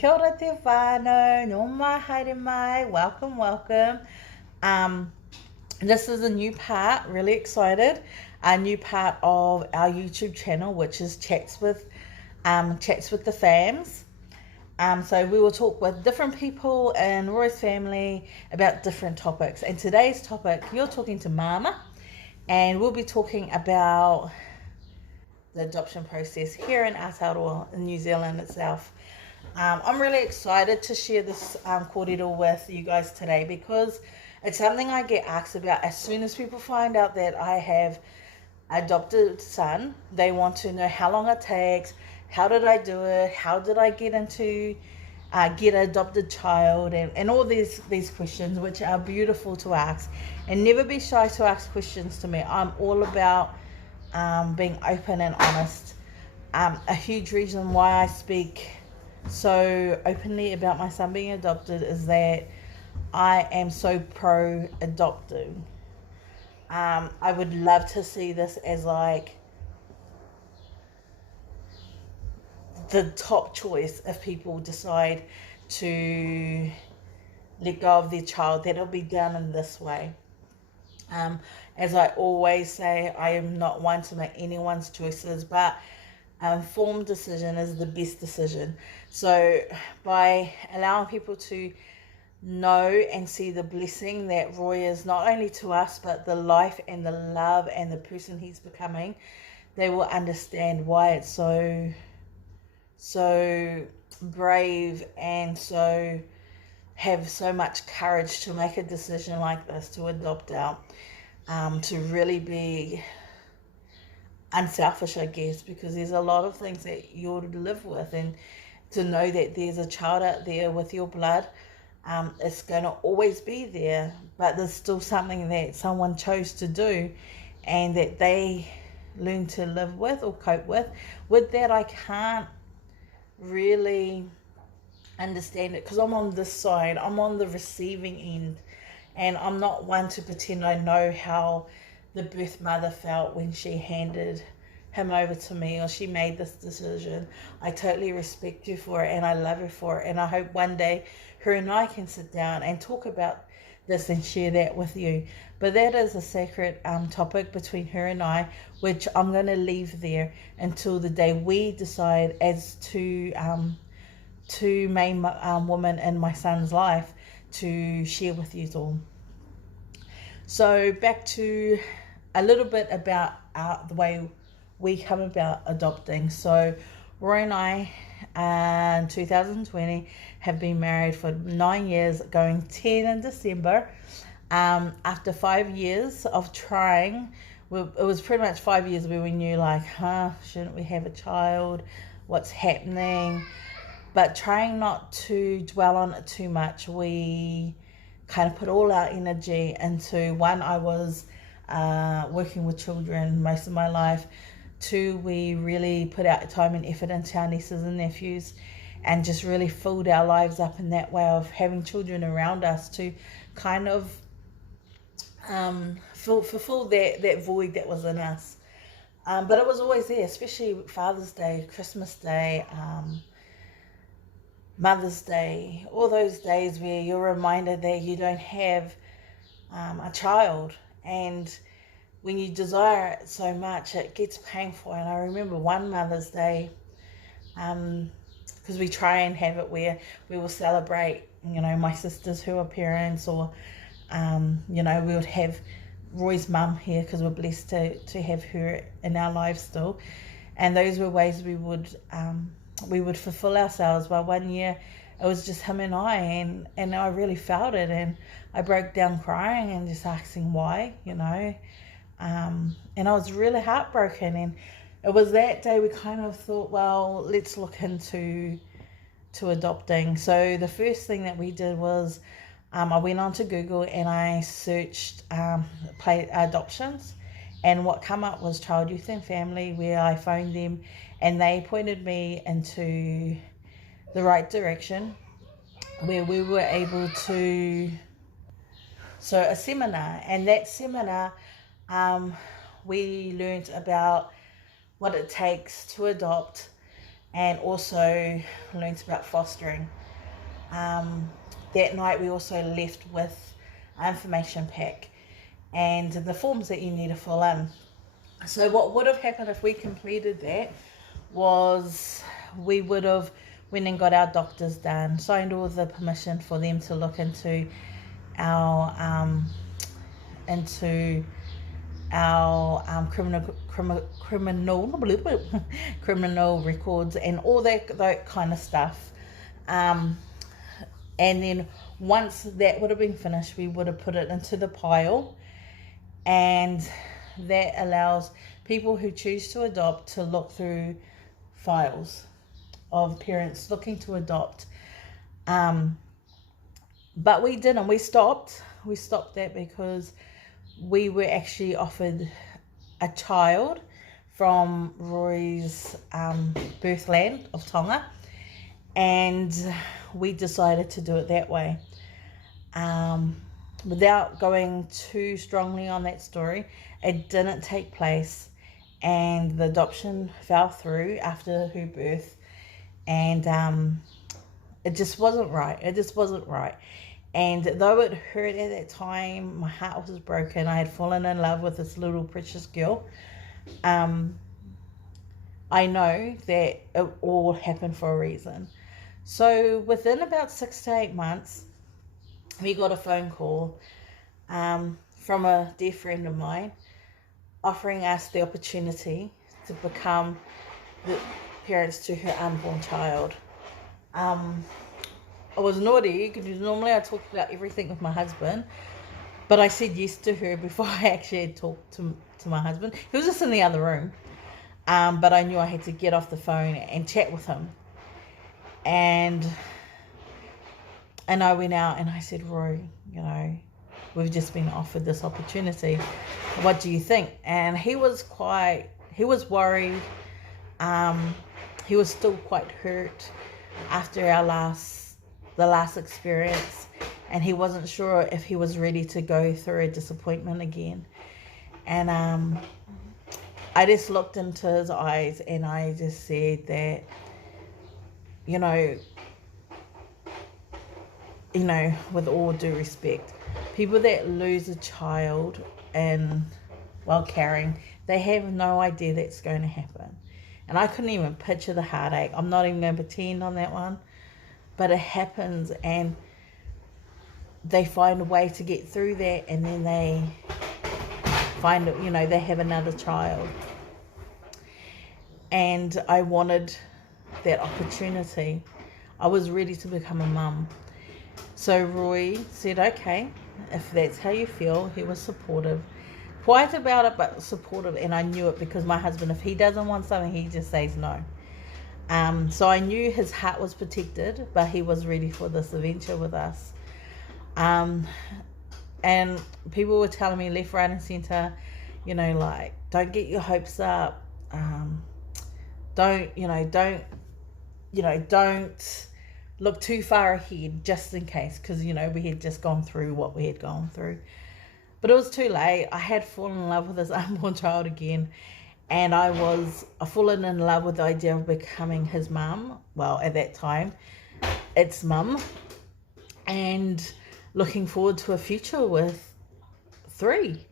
Kia ora te whānau, no mai haere mai, welcome. Um, this is a new part, really excited, a new part of our YouTube channel, which is Chats with the famz. So we will talk with different people in Roy's family about different topics. And today's topic, you're talking to Mama, and we'll be talking about the adoption process here in Aotearoa, in New Zealand itself. I'm really excited to share this kōrero with you guys today because it's something I get asked about as soon as people find out that I have adopted son. They want to know how long it takes, how did I do it, how did I get into get an adopted child, and all these questions, which are beautiful to ask. And never be shy to ask questions to me. I'm all about being open and honest. A huge reason why I speak so openly about my son being adopted is that I am so pro adopting. I would love to see this as like the top choice if people decide to let go of their child, that it'll be done in this way. As I always say, I am not one to make anyone's choices, but an informed decision is the best decision. So by allowing people to know and see the blessing that Roy is not only to us, but the life and the love and the person he's becoming, they will understand why it's so brave and so have so much courage to make a decision like this, to adopt out, to really be unselfish, I guess, because there's a lot of things that you'll live with, and to know that there's a child out there with your blood, it's going to always be there, but there's still something that someone chose to do and that they learn to live with or cope with. With that, I can't really understand it because I'm on this side, I'm on the receiving end, and I'm not one to pretend I know how the birth mother felt when she handed him over to me or she made this decision. I totally respect you for it and I love her for it, and I hope one day her and I can sit down and talk about this and share that with you. But that is a sacred topic between her and I, which I'm going to leave there until the day we decide as two main women in my son's life to share with you all. So back to a little bit about the way we come about adopting. So Roy and I in 2020 have been married for 9 years, going 10 in December. After 5 years of trying, it was pretty much 5 years where we knew like, shouldn't we have a child? What's happening? But trying not to dwell on it too much, we kind of put all our energy into, one, I was working with children most of my life. Two, we really put our time and effort into our nieces and nephews and just really filled our lives up in that way of having children around us to kind of fulfill that void that was in us. But it was always there, especially Father's Day, Christmas Day, Mother's Day, all those days where you're reminded that you don't have a child, and when you desire it so much it gets painful. And I remember one Mother's Day, because we try and have it where we will celebrate, my sisters who are parents, or we would have Roy's mum here because we're blessed to have her in our lives still, and those were ways we would fulfill ourselves. Well, one year it was just him and I, and I really felt it, and I broke down crying and just asking why, and I was really heartbroken. And it was that day we kind of thought, well, let's look into adopting. So the first thing that we did was I went onto Google and I searched adoptions, and what came up was Child, Youth and Family, where I phoned them and they pointed me into the right direction, where we were able to, so a seminar, and that seminar we learned about what it takes to adopt, and also learnt about fostering. That night we also left with an information pack and the forms that you need to fill in. So what would have happened if we completed that was we would have went and got our doctors done, signed all the permission for them to look into our criminal records and all that kind of stuff. And then once that would have been finished, we would have put it into the pile, and that allows people who choose to adopt to look through files of parents looking to adopt. But we didn't. We stopped that because we were actually offered a child from Roy's birthland of Tonga, and we decided to do it that way. Without going too strongly on that story, it didn't take place, and the adoption fell through after her birth, and it just wasn't right. And though it hurt at that time, my heart was broken. I had fallen in love with this little precious girl. I know that it all happened for a reason. So within about 6 to 8 months, we got a phone call from a dear friend of mine offering us the opportunity to become the parents to her unborn child. I was naughty because normally I talk about everything with my husband, but I said yes to her before I actually had talked to my husband. He was just in the other room, but I knew I had to get off the phone and chat with him. And I went out and I said, Roy, we've just been offered this opportunity. What do you think? And he was worried. He was still quite hurt after the last experience, and he wasn't sure if he was ready to go through a disappointment again. And I just looked into his eyes and I just said that, with all due respect, people that lose a child and while carrying, they have no idea that's going to happen. And I couldn't even picture the heartache. I'm not even going to pretend on that one. But it happens, and they find a way to get through that, and then they find, they have another child. And I wanted that opportunity. I was ready to become a mum. So Roy said, okay, if that's how you feel. He was supportive. Quiet about it, but supportive. And I knew it because my husband, if he doesn't want something, he just says no. So I knew his heart was protected, but he was ready for this adventure with us. And people were telling me left, right, and centre, don't get your hopes up. Don't look too far ahead, just in case, because we had just gone through what we had gone through. But it was too late. I had fallen in love with this unborn child again. And I've fallen in love with the idea of becoming his mum. Well, at that time, it's mum. And looking forward to a future with 3.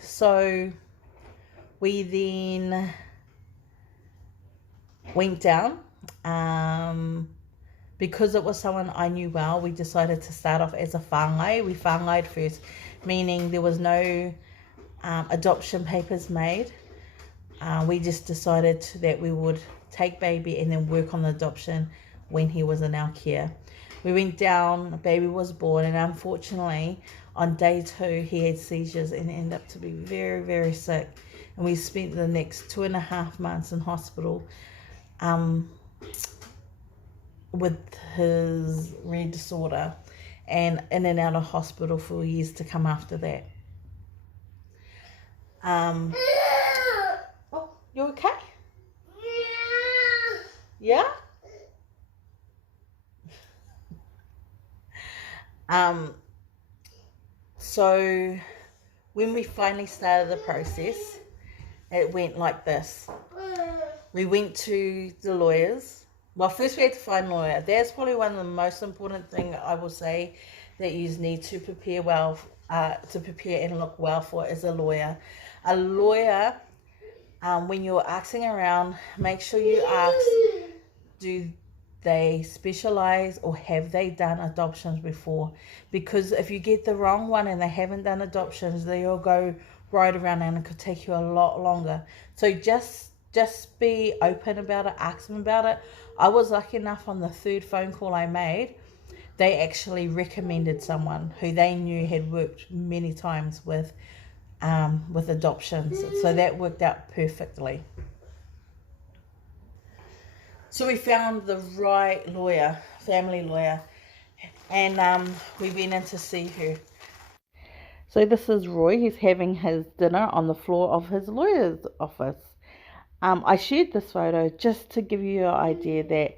So we then went down. Because it was someone I knew well, we decided to start off as a whāngai. We whāngai'd first, meaning there was no adoption papers made. We just decided that we would take baby and then work on the adoption when he was in our care. We went down, baby was born, and unfortunately on day 2 he had seizures and ended up to be very, very sick, and we spent the next 2.5 months in hospital with his rare disorder, and in and out of hospital for years to come after that. Oh, you okay? Yeah? So when we finally started the process, it went like this. We went to the lawyers. Well, first we had to find a lawyer. That's probably one of the most important thing I will say that you need to prepare well, to prepare and look well for is a lawyer. A lawyer, when you're asking around, make sure you ask, do they specialize or have they done adoptions before? Because if you get the wrong one and they haven't done adoptions, they'll go right around and it could take you a lot longer. So just be open about it, ask them about it. I was lucky enough on the third phone call I made, they actually recommended someone who they knew had worked many times with adoptions. So that worked out perfectly. So we found the right lawyer, family lawyer, and we went in to see her. So this is Roy. He's having his dinner on the floor of his lawyer's office. I shared this photo just to give you an idea that,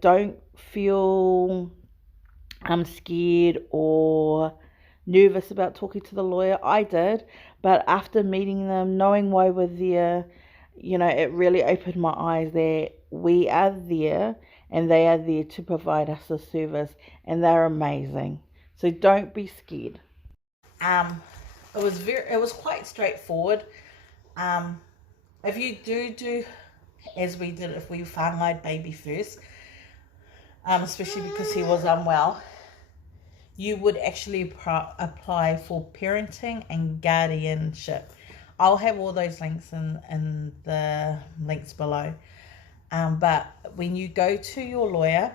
don't feel scared or nervous about talking to the lawyer. I did, but after meeting them, knowing why we're there, it really opened my eyes that we are there and they are there to provide us a service, and they're amazing. So don't be scared. It was quite straightforward. If you do as we did, if we found baby first, especially because he was unwell, you would actually apply for parenting and guardianship. I'll have all those links in the links below. But when you go to your lawyer,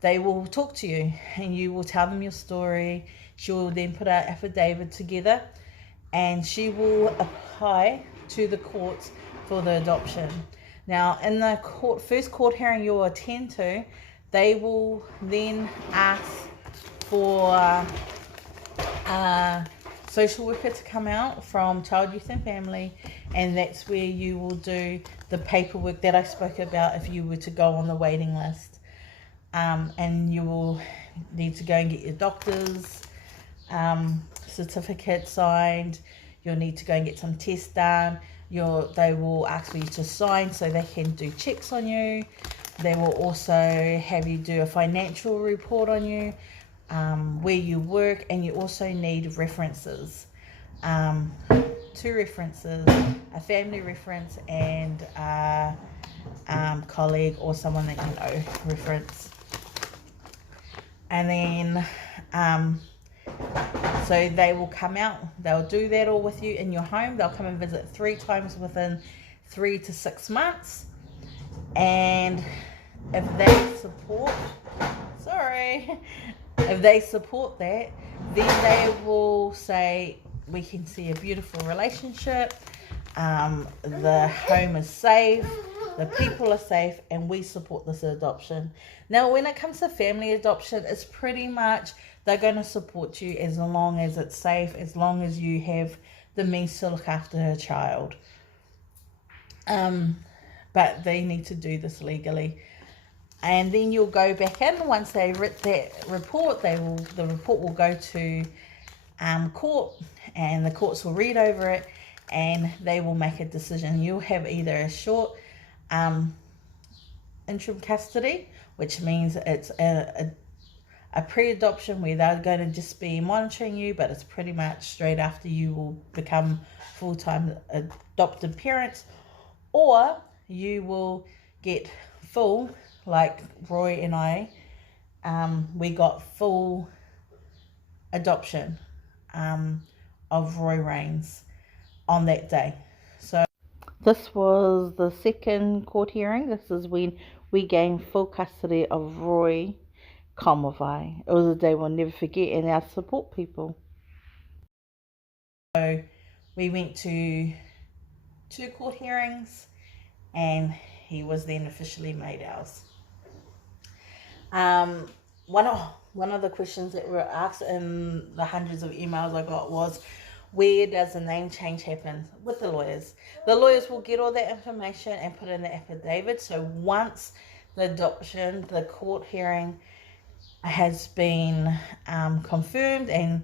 they will talk to you and you will tell them your story. She will then put an affidavit together and she will apply to the courts for the adoption. Now, in the first court hearing you'll attend to, they will then ask for a social worker to come out from Child, Youth and Family, and that's where you will do the paperwork that I spoke about if you were to go on the waiting list. And you will need to go and get your doctor's certificate signed. You'll need to go and get some tests done. They will ask for you to sign so they can do checks on you. They will also have you do a financial report on you, where you work, and you also need references. 2 references, a family reference and a colleague or someone that you know reference. And then so they will come out, they'll do that all with you in your home. They'll come and visit 3 times within 3 to 6 months, and if they support that, then they will say we can see a beautiful relationship, the home is safe, the people are safe, and we support this adoption. Now, when it comes to family adoption, it's pretty much they're going to support you as long as it's safe, as long as you have the means to look after a child. But they need to do this legally. And then you'll go back in once they write that report. The report will go to court, and the courts will read over it, and they will make a decision. You'll have either a short interim custody, which means it's a pre-adoption where they're going to just be monitoring you, but it's pretty much straight after you will become full-time adopted parents, or you will get full, like Roy and I, we got full adoption of Roy Rains on that day. So this was the second court hearing. This is when we gained full custody of Roy Komavai. It was a day we'll never forget, and our support people. So we went to 2 court hearings, and he was then officially made ours. One of the questions that were asked in the hundreds of emails I got was, where does the name change happen? With the lawyers. The lawyers will get all that information and put in the affidavit. So once the adoption, the court hearing has been confirmed, and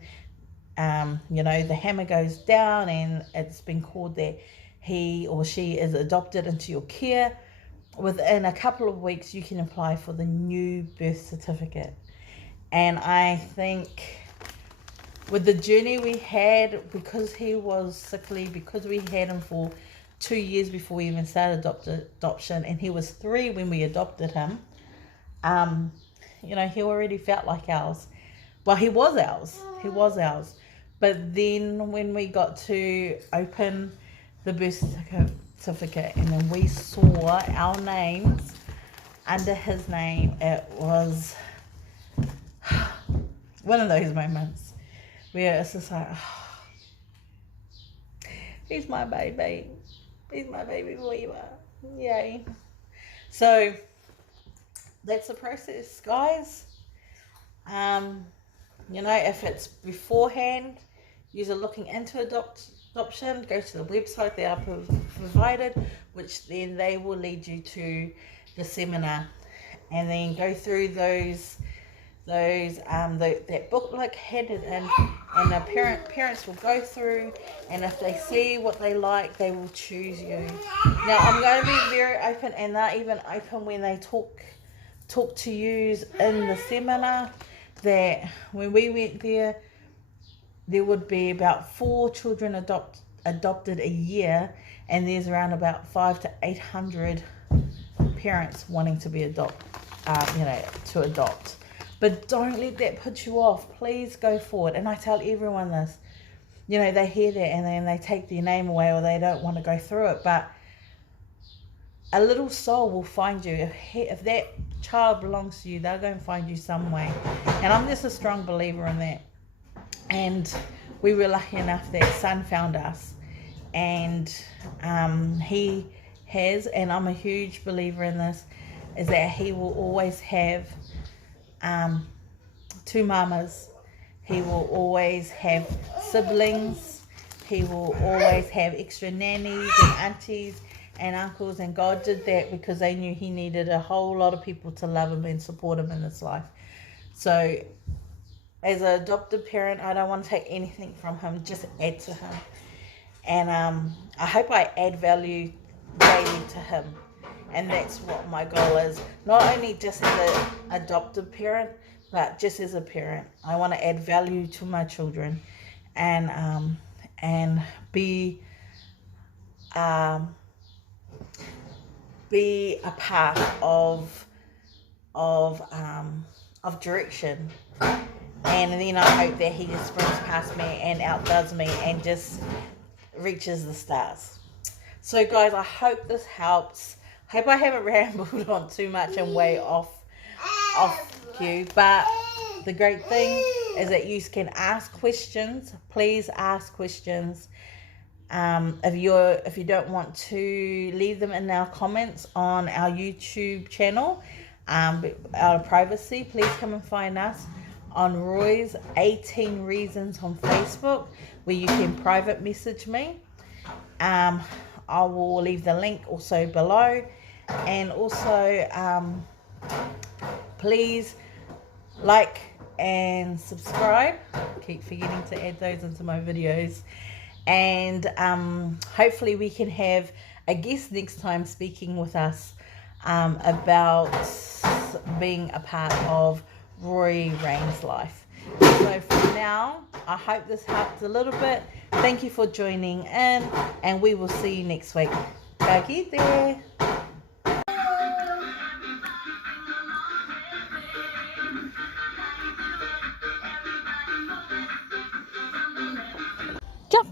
the hammer goes down and it's been called that he or she is adopted into your care, within a couple of weeks you can apply for the new birth certificate. And I think with the journey we had, because he was sickly, because we had him for 2 years before we even started adoption, and he was 3 when we adopted him, you know, he already felt like ours. Well, he was ours. But then when we got to open the birth certificate and then we saw our names under his name, it was one of those moments where it's just like, oh, he's my baby. He's my baby boy. Yay. So that's the process, guys. You know, if it's beforehand, you're looking into adoption, go to the website they are provided, which then they will lead you to the seminar, and then go through that booklet handed in, and the parents will go through, and if they see what they like, they will choose you. Now, I'm going to be very open, and they're even open when they talk to you in the seminar, that when we went there would be about 4 children adopted a year, and there's around about 500 to 800 parents wanting to be to adopt. But don't let that put you off. Please go forward. And I tell everyone this. You know, they hear that and then they take their name away, or they don't want to go through it. But a little soul will find you. If that child belongs to you, they'll go and find you some way. And I'm just a strong believer in that. And we were lucky enough that Son found us. And he has, and I'm a huge believer in this, is that he will always have 2 mamas. He will always have siblings. He will always have extra nannies and aunties and uncles, and God did that because they knew he needed a whole lot of people to love him and support him in his life. So as an adopted parent, I don't want to take anything from him, just add to him. And I hope I add value daily to him. And that's what my goal is. Not only just as an adopted parent, but just as a parent. I want to add value to my children, and be a part of direction. And then I hope that he just springs past me and outdoes me and just reaches the stars. So guys, I hope this helps. Hope I haven't rambled on too much and way off cue. But the great thing is that you can ask questions. Please ask questions. If you don't want to leave them in our comments on our YouTube channel, out of privacy, please come and find us on Roy's 18 Reasons on Facebook, where you can private message me. I will leave the link also below. And also, please like and subscribe. Keep forgetting to add those into my videos. And hopefully we can have a guest next time speaking with us about being a part of Roy Rain's life. So for now, I hope this helped a little bit. Thank you for joining in, and we will see you next week. Go get there. Jump.